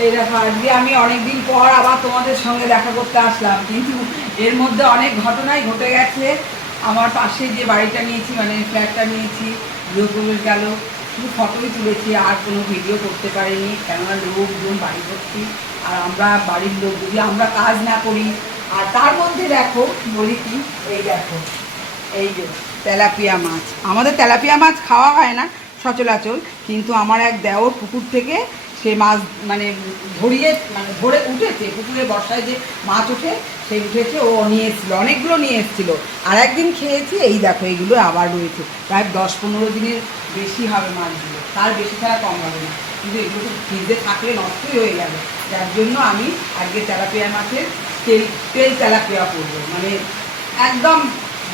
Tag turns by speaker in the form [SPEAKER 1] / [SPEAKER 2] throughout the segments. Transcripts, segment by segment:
[SPEAKER 1] এই দেখো আজকে আমি অনেকদিন পর আবার তোমাদের সঙ্গে দেখা করতে আসলাম। কিন্তু এর মধ্যে অনেক ঘটনাই ঘটে গেছে। আমার পাশে যে বাড়িটা নিয়েছি মানে ফ্ল্যাটটা নিয়েছি গৃহপ্রবেশ গেল। শুধু ফটোই তুলেছি, আর কোনো ভিডিও করতে পারিনি। কেননা লোকজন, বাড়ি করছি আর আমরা বাড়ির লোক যদি আমরা কাজ না করি। আর তার মধ্যে দেখো, বলি কি, এই দেখো, এই যে তেলাপিয়া মাছ। আমাদের তেলাপিয়া মাছ খাওয়া হয় না, সচরাচর। কিন্তু আমার এক দেওর পুকুর থেকে সে মাছ মানে ধরিয়ে মানে ধরে উঠেছে পুকুরে বর্ষায় যে মাছ ওঠে সেই উঠেছে, ও নিয়ে এসেছিল, অনেকগুলো নিয়ে এসেছিল। আর একদিন খেয়েছি, এই দেখো, এইগুলো আবার রয়েছে। প্রায় দশ পনেরো দিনের বেশি হবে মাছগুলো, তার বেশি ছাড়া কম হবে না। কিন্তু এগুলো ফ্রিজে থাকলে নষ্টই হয়ে যাবে। যার জন্য আমি আজকে তেলাপিয়া মাছের তেল তেল তেলাপিয়া করব। মানে একদম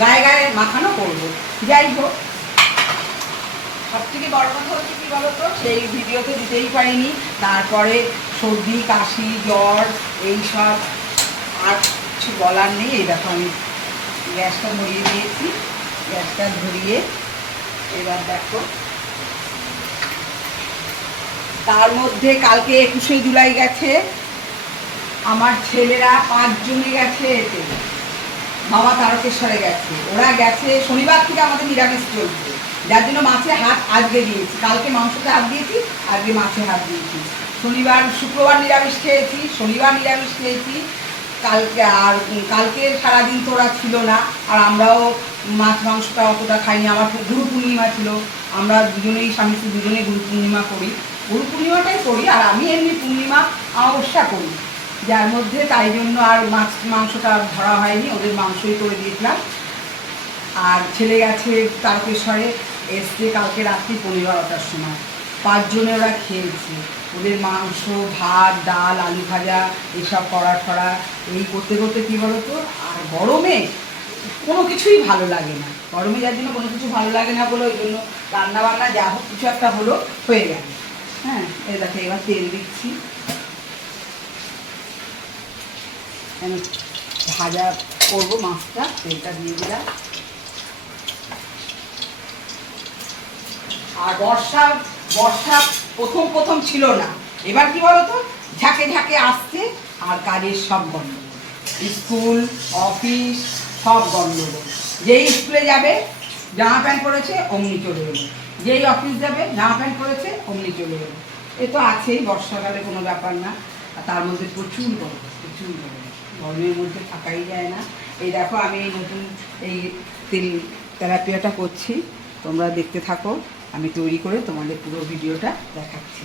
[SPEAKER 1] গায়ে গায়ে মাখানো করব। যাই হোক সব থেকে বড় কথা হচ্ছে কি বলতো? সেই ভিডিওতে দিতেই পারিনি। তারপরে সর্দি, কাশি, জ্বর এইসব আর কিছু বলার নেই। এই দেখো আমি গ্যাসটা ধরিয়ে দিয়েছি। গ্যাসটা ধরিয়ে এবার দেখো। তার মধ্যে কালকে একুশে জুলাই গেছে। আমার ছেলেরা পাঁচজনে গেছে এতে। বাবা তারকেশ্বরে গেছে। ওরা গেছে শনিবার থেকে আমাদের নিরামিষ চলছে। যার জন্য মাছে হাত আজকে দিয়েছি। কালকে মাংসতে হাত দিয়েছি, আজকে মাছে হাত দিয়েছি। শনিবার, শুক্রবার নিরামিষ খেয়েছি, শনিবার নিরামিষ খেয়েছি। কালকে আর কালকে সারাদিন তো ওরা ছিল না, আর আমরাও মাছ মাংসটা অতটা খাইনি। আমার গুরু পূর্ণিমা ছিল। আমরা দুজনেই স্বামী স্ত্রী দুজনেই গুরু পূর্ণিমা করি। গুরু পূর্ণিমাটাই করি, আর আমি এমনি পূর্ণিমা অমাবস্যা করি। যার মধ্যে তাই জন্য আর মাছ মাংসটা ধরা হয়নি, ওদের মাংসই করে দিয়েছিলাম। আর ছেলে গেছে তারকেশ্বরে। এসছে কালকে রাত্রি পনেরো বারোটার সময় পাঁচজনে ওরা খেয়েছে। ওদের মাংস, ভাত, ডাল, আলু ভাজা এসব করা টরা এই করতে করতে কী বলো তো আর গরমে কোনো কিছুই ভালো লাগে না। গরমে যার জন্য কোনো কিছু ভালো লাগে না বলে ওই জন্য রান্না বান্না যা হোক কিছু একটা হলো, হয়ে গেল। হ্যাঁ এই দেখো, এবার তেল দিচ্ছি। ভাজা করব মাছটা, তেলটা দিয়ে দিলাম। আর বর্ষা বর্ষা প্রথম প্রথম ছিল না। এবার কি বলতো? ঝাঁকে ঝাঁকে আসছে আর কাজের সব গণ্ডগোল। স্কুল, অফিস, সব গণ্ডগোল। যেই স্কুলে যাবে, জামা প্যান্ট পরেছে, অমনি চলে এলো। যেই অফিস যাবে, জামা প্যান্ট পরেছে, অমনি চলে এলো। এ তো আছেই, বর্ষাকালে কোনো ব্যাপার না। আর তার মধ্যে প্রচুর গরম প্রচুর গরম। গরমের মধ্যে থাকাই যায় না। এই দেখো, আমি এই নতুন এই তেল তেলাপিয়াটা করছি। তোমরা দেখতে থাকো। আমি তৈরি করে তোমাদের পুরো ভিডিওটা দেখাচ্ছি।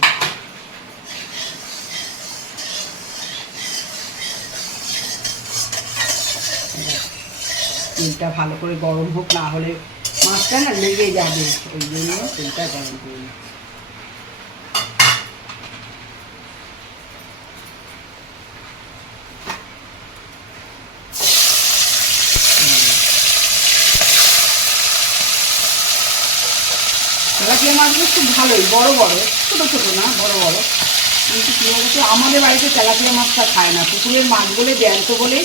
[SPEAKER 1] তেলটা ভালো করে গরম হোক, না হলে মাছটা না লেগে যাবে, ওই জন্য তেলটা গরম করে তেলাপিয়া মাছগুলো খুব ভালোই, বড় বড়, ছোটো ছোটো না, বড় বড়। কিন্তু কী বলতো আমাদের বাড়িতে তেলাপিয়া মাছটা খায় না, পুকুরের মাছ বলে জ্যান্ত বলে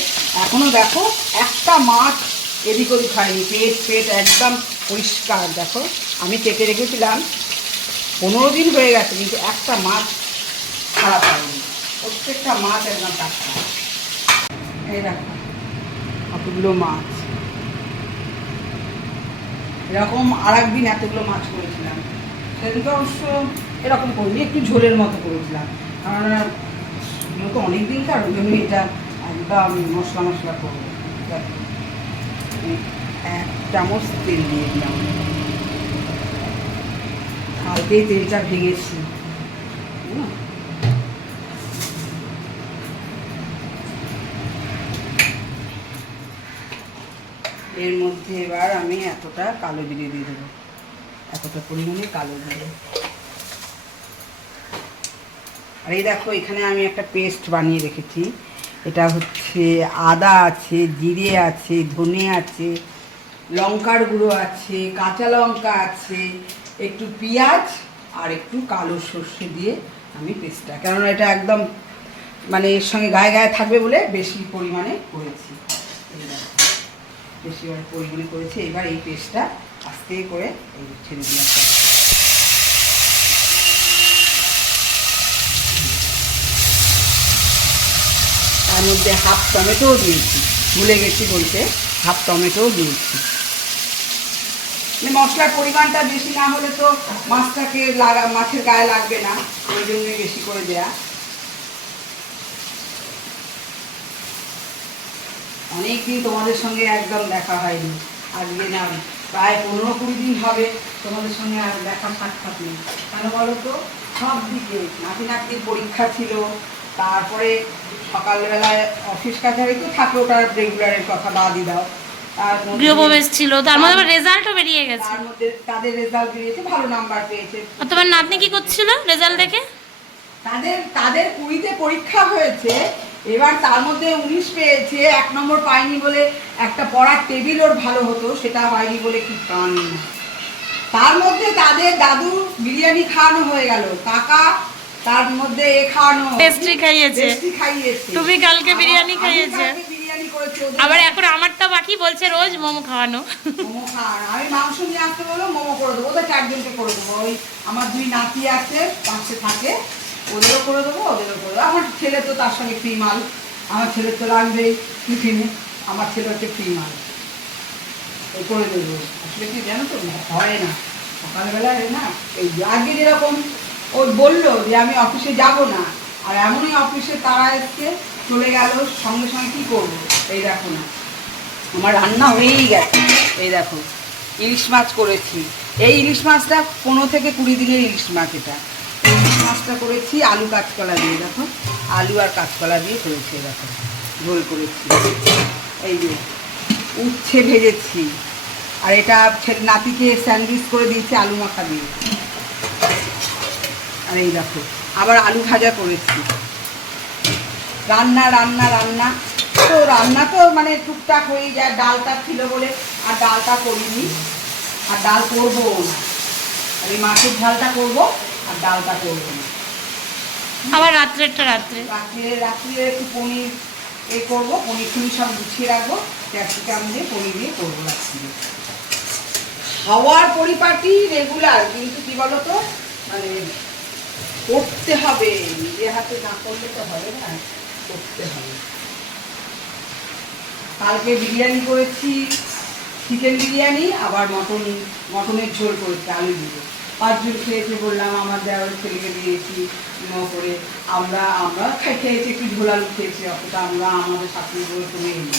[SPEAKER 1] এখনও দেখো একটা মাছ এদিক ওদিক হয়নি পেট পেট একদম পরিষ্কার। দেখো, আমি কেটে রেখেছিলাম, পনেরো দিন হয়ে গেছে, কিন্তু একটা মাছ খারাপ হয়নি। প্রত্যেকটা মাছ একদম টাটকা। এই দেখো অতগুলো মাছ। এরকম আর একদিন এতগুলো মাছ করেছিলাম। সেদিনকে অবশ্য এরকম করিনি, একটু ঝোলের মতো করেছিলাম। কারণ তো অনেক দিন তার ওই জন্য এটা একদম মশলা মশলা করব। এক চামচ তেল দিয়ে দিলাম। খালতেই তেলটা ভেঙেছি। এর মধ্যে এবার আমি এতটা কালো জিরে দিয়ে দেবো। এতটা পরিমাণে কালো জিরে। আর এই দেখো, এখানে আমি একটা পেস্ট বানিয়ে রেখেছি। এটা হচ্ছে আদা আছে, জিরে আছে, ধনে আছে, লঙ্কার গুঁড়ো আছে, কাঁচা লঙ্কা আছে, একটু পেঁয়াজ আর একটু কালো সর্ষে দিয়ে আমি পেস্টটা। কেননা এটা একদম মানে এর সঙ্গে গায়ে গায়ে থাকবে বলে বেশি পরিমাণে করেছি। এই বেশি পরিমাণে করেছি। এবার এই পেস্টটা আস্তে করে এই ছেড়ে দিলাম। তার মধ্যে হাফ টমেটোও দিয়েছি। ভুলে গেছি বলতে, হাফ টমেটোও দিয়েছি। মানে মশলার পরিমাণটা বেশি না হলে তো মাছটাকে লাগা মাছের গায়ে লাগবে না, ওই জন্য বেশি করে দেয়া। অনেকদিন তোমাদের সঙ্গে একদম দেখা হয়নি। আজকে না প্রায় পনেরো কুড়ি দিন হবে তোমাদের সঙ্গে আর দেখা সাক্ষাৎ নেই। কেন বলো তো? সব দিকে নাতি নাতির পরীক্ষা ছিল তারপরে সকালবেলায় অফিস কাছারি তো থাকে ওটার রেগুলারের কথা বাদই দাও তার
[SPEAKER 2] গৃহপ্রবেশ ছিল তার মধ্যে রেজাল্টও বেরিয়ে গেছে।
[SPEAKER 1] তার মধ্যে তাদের রেজাল্ট বেরিয়েছে ভালো নাম্বার পেয়েছে।
[SPEAKER 2] তোমার নাতনি কি করছিল রেজাল্ট দেখে?
[SPEAKER 1] তাদের তাদের কুড়িতে পরীক্ষা হয়েছে এবার তার মধ্যে উনিশ পেয়েছে এক নম্বর পায়নি বলে একটা পড়ার টেবিল ওর ভালো হতো সেটা হয়নি বলে কি কান তার মধ্যে তাদের দাদু বিরিয়ানি খাওয়ানো হয়ে গেল কাকা তার মধ্যে এ খাওয়ানো
[SPEAKER 2] Pastry খাইয়েছে।
[SPEAKER 1] খাইয়েছে।
[SPEAKER 2] তুমি কালকে বিরিয়ানি খাইয়েছে। আবার এখন আমারটা বাকি বলছে রোজ মোমো খাওয়ানো।
[SPEAKER 1] মোমো খান আমি মাংস নিয়ে আসতে বলব মোমো করে দেবো ওদের চারজনকে করে দেবো। ওই আমার দুই নাতি আছে পাশে থাকে। ওদেরও করে দেবো, ওদেরও করে দেবো। আমার ছেলে তো তার সঙ্গে ফ্রি মাল। আমার ছেলের তো লাগবেই টিফিনে আমার ছেলে হচ্ছে ফ্রি মাল। ওই করে দেবো। আসলে কি জানো তো, হয় না। সকালবেলায় না, এই আগে যেরকম ও বলল যে আমি অফিসে যাব না, আর এমনই অফিসে তারা এসছে চলে গেল, সঙ্গে সঙ্গে কী করব? এই দেখো না। আমার রান্না হয়েই গেছে। এই দেখো, ইলিশ মাছ করেছি। এই ইলিশ মাছটা পনেরো থেকে কুড়ি দিনের ইলিশ মাছ এটা। মাছটা করেছি, আলু কাঁচকলা দিয়ে, দেখো। আলু আর কাঁচকলা দিয়ে করেছি দেখো, ঝোল করেছি। এই যে, উচ্ছে ভেজেছি। আর এটা ছেলে নাতিকে স্যান্ডউইচ করে দিয়েছি, আলু মাখা দিয়ে। আর এই দেখো, আবার আলু ভাজা করেছি। রান্না রান্না রান্না। তো রান্না তো মানে টুকটাক হয়ে যায়, ডালটা ছিল বলে আর ডালটা করিনি। আর ডাল করব না। আর এই মাছের ঝালটা করব। আর ডালটা করব
[SPEAKER 2] আবার রাত্রেরটা রাত্রে?
[SPEAKER 1] রাত্রে রাত্রে একটু পনির এ করব পনির টুনি সব গুছিয়ে রাখব ক্যাপসিকাম দিয়ে পনির দিয়ে করব রাত্রে। খাওয়ার পরিপাটি রেগুলার কিন্তু কি বলতো? মানে করতে হবে নিজে হাতে না করলে তো হবে না করতে হবে। কালকে বিরিয়ানি করেছি চিকেন বিরিয়ানি আবার মটন মটনের ঝোল করেছি আলু দিয়ে। পাঁচজন খেয়েছে বললাম আমার দেওয়ার ছেলেকে দিয়েছি করে। আমরা আমরা খাই খেয়েছি একটু ঝোল আলু খেয়েছি অতটা আমরা আমাদের শাশুড়ি বলে তুমি এনে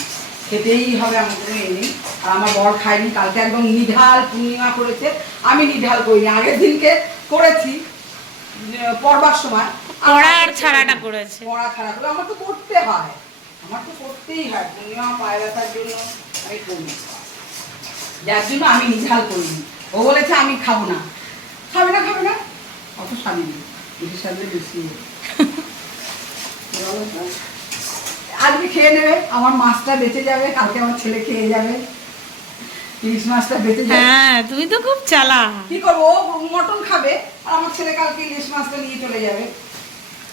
[SPEAKER 1] খেতেই হবে কোনো এনে আর আমার বর খায়নি কালকে একদম নিঢাল পূর্ণিমা করেছে। আমি নিঢাল করিনি আগের দিনকে করেছি পড়বার সময়।
[SPEAKER 2] পড়া আর ছাড়াটা করেছে।
[SPEAKER 1] পড়া খারাপ হলে আমার তো করতে হয়। আমার তো করতেই হয় পূর্ণিমা পায়ে ব্যথার জন্য আমি করি যার জন্য আমি নিঝাল করিনি। ও বলেছে আমি খাব না। খাবে না খাবে না? অত স্বামী নেই। বেশি সামনে বেশি? আজকে খেয়ে নেবে আমার মাছটা বেঁচে যাবে কালকে আমার ছেলে খেয়ে যাবে। ইলিশ মাছটা বেঁচে যাবে।
[SPEAKER 2] হ্যাঁ তুমি তো খুব চালা
[SPEAKER 1] কি করব? ও মটন খাবে আর আমার ছেলে কালকে ইলিশ মাছটা নিয়ে চলে যাবে।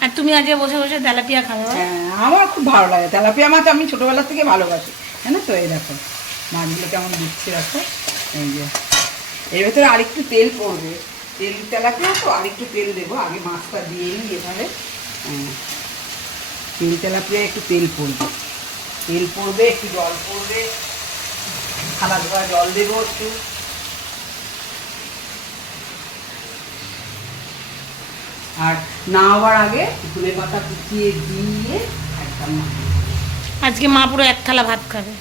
[SPEAKER 2] আর তুমি আজকে বসে বসে তেলাপিয়া খাবে
[SPEAKER 1] হ্যাঁ আমার খুব ভালো লাগে। তেলাপিয়া মাছ আমি ছোটোবেলা থেকে ভালোবাসি জানো তো এই দেখো মাছগুলো কেমন দিচ্ছি রাখো এই যে এর ভেতরে আরেকটু তেল পড়বে। তেল তেলাপিয়া তো আরেকটু তেল দেবো। আগে মাছটা দিয়ে নিই এভাবে। হ্যাঁ। তেল তেলাপিয়া একটু তেল পড়বে। তেল পড়বে একটু জল পড়বে। খালা ধোয়া জল দেবো একটু। আর না হওয়ার আগে ধনে পাতা কুচিয়ে দিয়ে একদম।
[SPEAKER 2] আজকে মা পুরো এক থালা ভাত খাবে।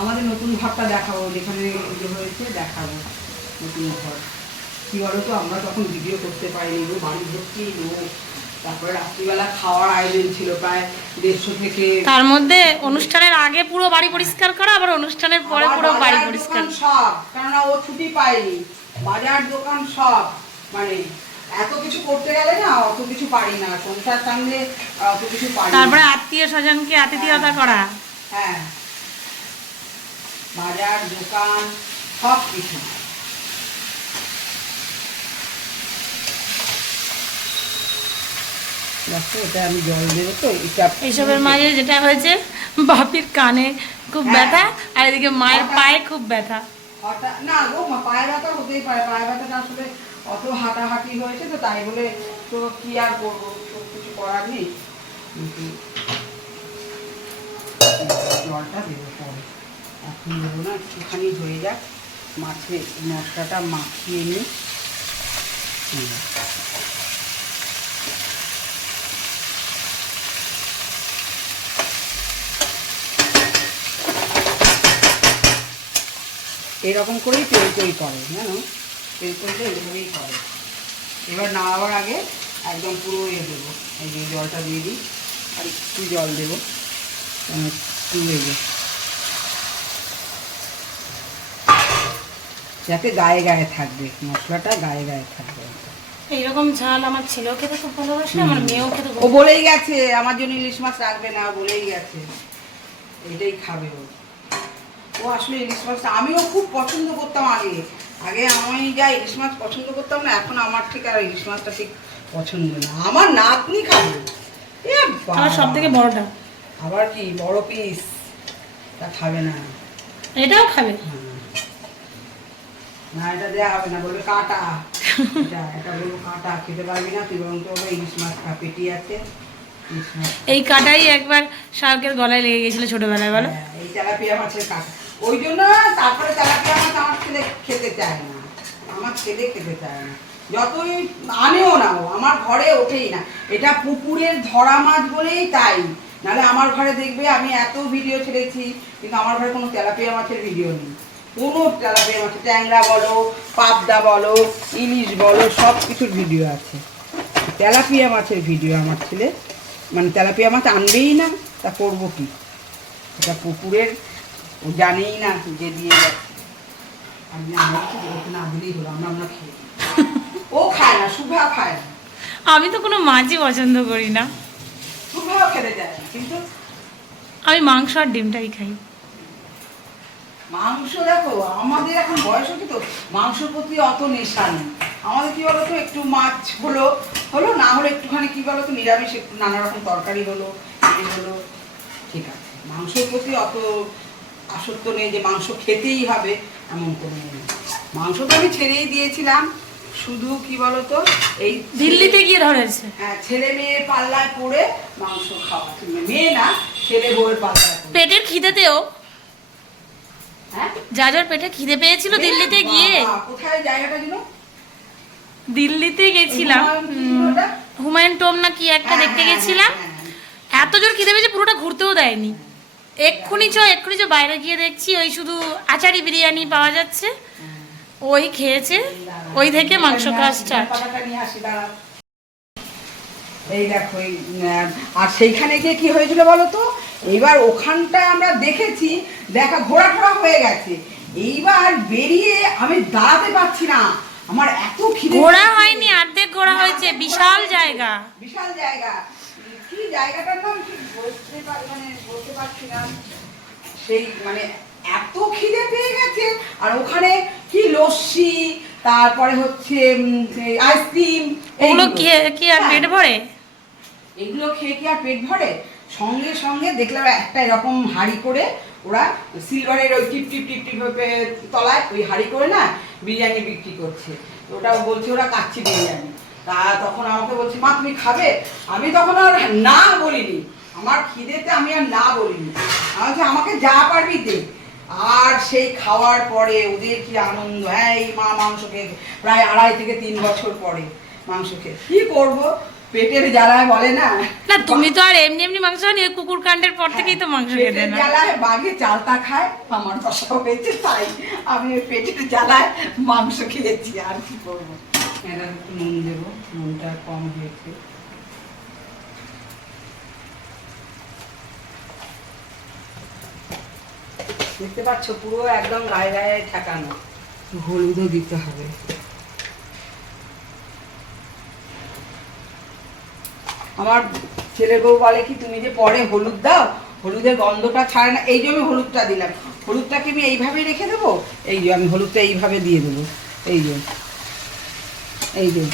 [SPEAKER 1] আমাদের নতুন ঘরটা দেখাবো যেখানে ইয়ে হয়েছে দেখাবো। নতুন ঘর। কি বলো তো আমরা তখন ভিডিও করতে পারিনি গো বাড়ি ভর্তি লোক তারপরে রাত্রিবেলা খাওয়ার আয়োজন ছিল প্রায় দেড়শো থেকে
[SPEAKER 2] তার মধ্যে অনুষ্ঠানের আগে পুরো বাড়ি পরিষ্কার করা আবার অনুষ্ঠানের পরে পুরো বাড়ি পরিষ্কার।
[SPEAKER 1] সব কেননা ও ছুটি পায়নি। বাজার দোকান সব মানে এত কিছু করতে গেলে না অত কিছু পারি না সংসার অত কিছু পারি
[SPEAKER 2] তারপরে আত্মীয় স্বজনকে আতিথেয়তা করা।
[SPEAKER 1] হ্যাঁ। বাজার দোকান সব কিছু এটা আমি জল দেবো তো
[SPEAKER 2] এইসবের মাঝে যেটা হয়েছে বাপির কানে খুব
[SPEAKER 1] হ্যাঁ।
[SPEAKER 2] ব্যথা আর এদিকে মায়ের পায়ে খুব ব্যথা।
[SPEAKER 1] হঠাৎ না গো পায়ে ব্যথা হতেই পারে পায়ে ব্যথাটা আসলে অত হাঁটাহাঁটি হয়েছে তো তাই বলে তো কি আর করব তো কিছু করার নেই। জলটা দেবো পরে এখন দেবো না একটুখানি হয়ে যাক মাছে মশলাটা মাখিয়ে নিই। এরকম করেই তেল তৈরি করে জানো? তেল তৈরিটা এভাবেই করে। এবার নামাবার আগে একদম পুরো ইয়ে দেবো এই যে জলটা দিয়ে দিই আর একটু জল দেবো লেগে যাতে গায়ে গায়ে থাকবে মশলাটা গায়ে গায়ে থাকবে।
[SPEAKER 2] এইরকম ঝাল আমার ছেলেও খেতে খুব ভালোবাসে আমার মেয়েও খেতে
[SPEAKER 1] ও বলেই গেছে আমার জন্য ইলিশ মাছ রাখবে না বলেই গেছে। এটাই খাবে ও। ও আসলে ইলিশ মাছটা আমিও খুব পছন্দ করতাম আগে। আগে আমি যা ইলিশ মাছ পছন্দ করতাম না এখন আমার ঠিক আর ইলিশ মাছটা ঠিক পছন্দ না। আমার নাতনি খাবে।
[SPEAKER 2] আমার সব থেকে বড়টা।
[SPEAKER 1] আবার কি বড় পিস তা খাবে না।
[SPEAKER 2] এটাও খাবে?
[SPEAKER 1] হ্যাঁ। না এটা দেওয়া হবে না বলবে কাটা। এটা বলব কাটা। খেতে পারবি না তুই বরং তো ইলিশ মাছ খা পেটি আছে।
[SPEAKER 2] এই কাটাই একবার শার্কের গলায় লেগে গেছিল ছোটবেলায় বলো।
[SPEAKER 1] হ্যাঁ, এই তেলাপিয়া মাছের কাটা। ওই জন্য তারপরে তেলাপিয়া মাছ আমার ছেলে খেতে চায় না। আমার ছেলে খেতে চায় না। যতই আনেও না ও, আমার ঘরে ওঠেই না। এটা পুকুরের ধরা মাছ বলেই তাই। নাহলে আমার ঘরে দেখবে আমি এত ভিডিও ছেড়েছি, কিন্তু আমার ঘরে কোনো তেলাপিয়া মাছের ভিডিও নেই। কোনো তেলাপিয়া মাছের ট্যাংরা বলো, পাবদা বলো, ইলিশ বলো সব কিছুর ভিডিও আছে। তেলাপিয়া মাছের ভিডিও আমার ছেলে। মানে তেলাপিয়া মাছ আনবেই না, তা করব কি? এটা পুকুরের ও জানেই না যে দিয়ে যাচ্ছে আমি আমরা তো ওকে না দিলেই হলো আমরা আমরা খেয়ে ও খায় না শুভা খায় না।
[SPEAKER 2] আমি তো কোনো মাছই পছন্দ করি না।
[SPEAKER 1] শুভাও খেতে যায় কিন্তু
[SPEAKER 2] আমি মাংস আর ডিমটাই খাই।
[SPEAKER 1] মাংস দেখো আমাদের এখন বয়স হচ্ছে তো মাংসর প্রতি অত নেশা নেই। আমাদের কি বলতো একটু মাছ হলো হলো না হলে একটুখানি কি বলতো নিরামিষ একটু নানা রকম তরকারি হলো এই হলো ঠিক আছে। মাংসের প্রতি অত আসক্ত নেই যে মাংস খেতেই হবে এমন কোনো নেই। মাংস তো আমি ছেড়েই দিয়েছিলাম শুধু কি বলতো এই
[SPEAKER 2] দিল্লিতে গিয়ে ধরেছে
[SPEAKER 1] হ্যাঁ ছেলে মেয়ের পাল্লায় পড়ে মাংস খাওয়া। মেয়ে না ছেলে বউয়ের পাল্লায়
[SPEAKER 2] পেটের খিদেতেও
[SPEAKER 1] হ্যাঁ?
[SPEAKER 2] যার পেটে খিদে পেয়েছিল দিল্লিতে গিয়ে।
[SPEAKER 1] কোথায় জায়গাটা ছিল
[SPEAKER 2] দিল্লিতে গেছিলাম।
[SPEAKER 1] হুমায়ুন
[SPEAKER 2] টোম না কি একটা
[SPEAKER 1] হ্যাঁ,
[SPEAKER 2] দেখতে
[SPEAKER 1] হ্যাঁ,
[SPEAKER 2] গেছিলাম। এত জোর খিদে পেয়েছে পুরোটা ঘুরতেও দেয়নি। এক্ষুনি চ এক্ষুনি চ বাইরে গিয়ে দেখছি ওই শুধু আচারি বিরিয়ানি পাওয়া যাচ্ছে। ওই খেয়েছে ওই থেকে মাংস খাওয়া স্টার্ট।
[SPEAKER 1] এই দেখো আর সেইখানে গিয়ে কি হয়েছিল বলো তো? এইবার ওখানটায় আমরা দেখেছি দেখা ঘোরা ঘোরা হয়ে গেছে। এইবার বেরিয়ে আমি দাঁড়াতে পারছি না। আমার এত
[SPEAKER 2] ঘোরা হয়নি অর্ধেক ঘোরা হয়েছে বিশাল জায়গা।
[SPEAKER 1] বিশাল জায়গা। জায়গাটার নাম ঠিক বলতে মানে বলতে পারছি না। সেই মানে এত খিদে পেয়ে গেছে। আর ওখানে কি লস্যি তারপরে হচ্ছে আইসক্রিম
[SPEAKER 2] ওগুলো কি কি আর পেট ভরে?
[SPEAKER 1] এগুলো খেয়ে কি আর পেট ভরে? সঙ্গে সঙ্গে দেখলাম একটা এরকম হাঁড়ি করে ওরা সিলভারের ওই টিপ টিপ টিপ টিপ তলায় ওই হাঁড়ি করে না বিরিয়ানি বিক্রি করছে। ওটা বলছে ওরা কাচ্চি বিরিয়ানি। তা তখন আমাকে বলছে মা তুমি খাবে? আমি তখন আর না বলিনি। আমার খিদেতে আমি আর না বলিনি। আমি বলছি, আমাকে যা পারবি দে। আর সেই খাওয়ার পরে ওদের কি আনন্দ? হ্যাঁ এই মা মাংস খেয়ে প্রায় আড়াই থেকে তিন বছর পরে মাংস খেয়ে। কি করব? পেটের জ্বালায় বলে না।
[SPEAKER 2] না তুমি তো আর এমনি এমনি মাংস খানি কুকুর কাণ্ডের পর থেকেই তো মাংস খেতে না।
[SPEAKER 1] জ্বালায় বাঘে চালতা খায় আমার দশা হয়েছে তাই আমি পেটের জ্বালায় মাংস খেয়েছি আর কি করব? এটা একটু নুন দেবো। নুনটা কম হয়েছে। দেখতে পাচ্ছ পুরো একদম গায়ে গায়ে ঠেকানো। হলুদও দিতে হবে। আমার ছেলে বউ বলে কি তুমি যে পরে হলুদ দাও হলুদের গন্ধটা ছাড়ে না। এই যে আমি হলুদটা দিলাম। হলুদটাকে আমি এইভাবে রেখে দেবো? এই যে আমি হলুদটা এইভাবে দিয়ে দেবো। এই যে। এই যে,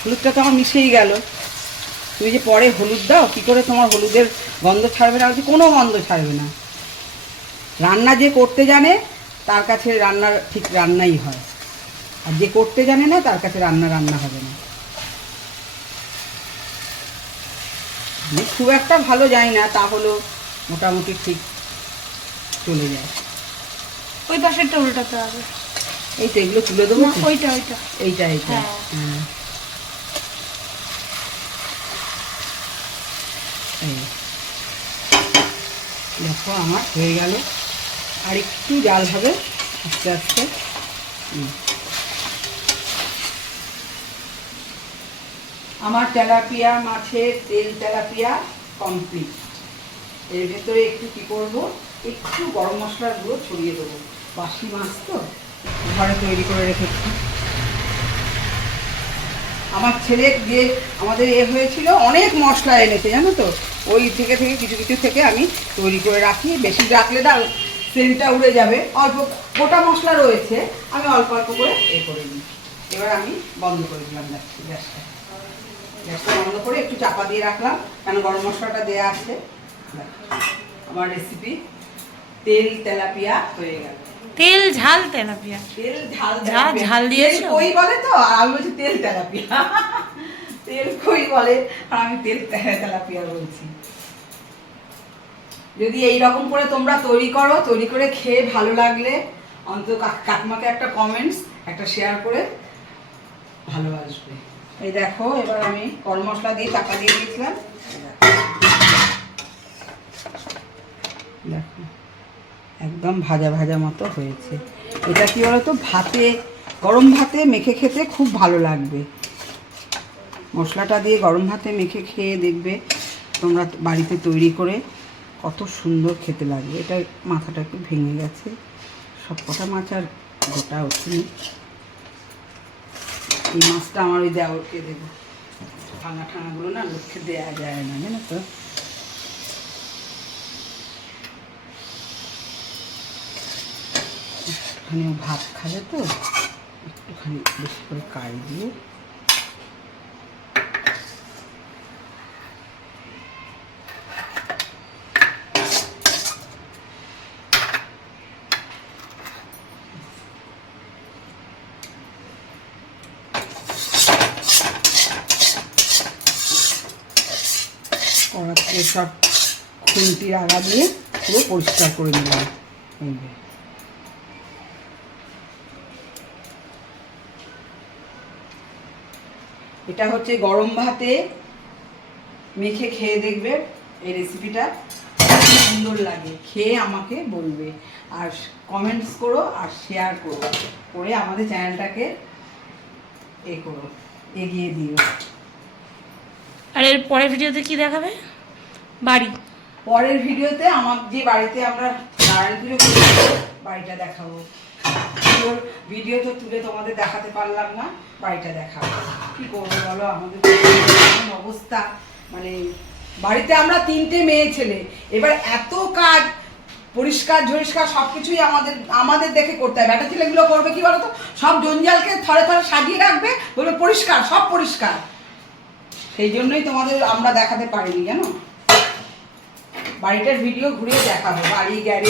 [SPEAKER 1] হলুদটা তো আমার মিশেই গেল। তুমি যে পরে হলুদ দাও, কি করে তোমার হলুদের গন্ধ ছাড়বে না? বলছি, কোনো গন্ধ ছাড়বে না। রান্না যে করতে জানে, তার কাছে রান্নার ঠিক রান্নাই হয়। আর যে করতে জানে না, তার কাছে রান্না রান্না হবে না। আমি খুব একটা ভালো যাই না, তা হলো মোটামুটি ঠিক চলে যায়।
[SPEAKER 2] ওই পাশেরটা উল্টাতে হবে।
[SPEAKER 1] এই তো এগুলো তুলে দেবো।
[SPEAKER 2] ওইটা ওইটা।
[SPEAKER 1] এইটা এইটা।
[SPEAKER 2] হ্যাঁ।
[SPEAKER 1] দেখো আমার হয়ে গেল। আর একটু জাল হবে আস্তে আস্তে। হুম। আমার তেলাপিয়া মাছের তেল তেলাপিয়া কমপ্লিট এর ভেতরে একটু কি করব? একটু গরম মশলার গুঁড়ো ছড়িয়ে দেবো। বাসি মাছ তো? ঘরে তৈরি করে রেখেছি। আমার ছেলে যে আমাদের এ হয়েছিল, অনেক মশলা এনেছে, জানো তো? ওই থেকে থেকে, কিছু কিছু থেকে আমি তৈরি করে রাখি। বেশি রাখলে না সেন্টটা উড়ে যাবে। অল্প গোটা মশলা রয়েছে, আমি অল্প অল্প করে এ করে নিই এবার আমি বন্ধ করে দিলাম গ্যাস- গ্যাসটা গ্যাসটা বন্ধ করে একটু চাপা দিয়ে রাখলাম, কেন গরম মশলাটা দেওয়া আছে। আমার রেসিপি তেল তেলাপিয়া হয়ে গেল।
[SPEAKER 2] তেল ঝাল তেলাপিয়া।
[SPEAKER 1] তেল ঝাল তেলাপিয়া।
[SPEAKER 2] ঝাল দিয়েছ?
[SPEAKER 1] কই বলে তো? আর আমি বলছি তেল তেলাপিয়া। তেল কই বলে? আর আমি তেল তেলাপিয়া বলছি। যদি এই রকম করে তোমরা তৈরি করো তৈরি করে খেয়ে ভালো লাগলে অন্তত কাক- কাকিমাকে একটা কমেন্টস একটা শেয়ার করে ভালোবাসবে। এই দেখো এবার আমি গরম মশলা দিয়ে চাপা দিয়ে দিয়েছিলাম এই দেখো। দেখো একদম ভাজা ভাজা মতো হয়েছে। এটা কি বলতো? ভাতে, গরম ভাতে মেখে খেতে খুব ভালো লাগবে। মশলাটা দিয়ে গরম ভাতে মেখে খেয়ে দেখবে তোমরা বাড়িতে তৈরি করে কত সুন্দর খেতে লাগবে। এটা মাথাটা একটু ভেঙে গেছে। সব কটা মাছ আর গোটা ওঠেনি এই মাছটা আমার ওই দেওয়ারকে দেবো। ভাঙা ঠাঙাগুলো না লক্ষ্যে দেওয়া যায় না, জানো তো? একটুখানি ভাত খাবে তো, একটুখানি বেশি করে কাই দিয়ে। সব খুন্তির আগা দিয়ে পুরো পরিষ্কার করে নিলাম এই যে। এটা হচ্ছে গরম ভাতে মেখে খেয়ে দেখবে এই রেসিপিটা সুন্দর লাগে খেয়ে আমাকে বলবে। আর কমেন্টস করো আর শেয়ার করো। করে আমাদের চ্যানেলটাকে এ করো এগিয়ে দিও।
[SPEAKER 2] আর এর পরের ভিডিওতে কি দেখাবে? বাড়ি।
[SPEAKER 1] পরের ভিডিওতে আমার যে বাড়িতে আমরা নারায়ণ পুজো বাড়িটা দেখাবো। ভিডিওর ভিডিও তো তুলে তোমাদের দেখাতে পারলাম না, বাড়িটা দেখাবো। কি করব বলো? আমাদের অবস্থা। মানে বাড়িতে আমরা তিনটে মেয়ে ছেলে। এবার এত কাজ, পরিষ্কার ঝরিষ্কার সব কিছুই আমাদের আমাদের দেখে করতে হয়। বেটা ছেলেগুলো করবে কি বলতো? সব জঞ্জালকে থরে থরে সাজিয়ে রাখবে, বলবে পরিষ্কার, সব পরিষ্কার। সেই জন্যই তোমাদের আমরা দেখাতে পারিনি, জানো? বাড়িটার ভিডিও ঘুরে দেখাবো। বাড়ি, গ্যারেজ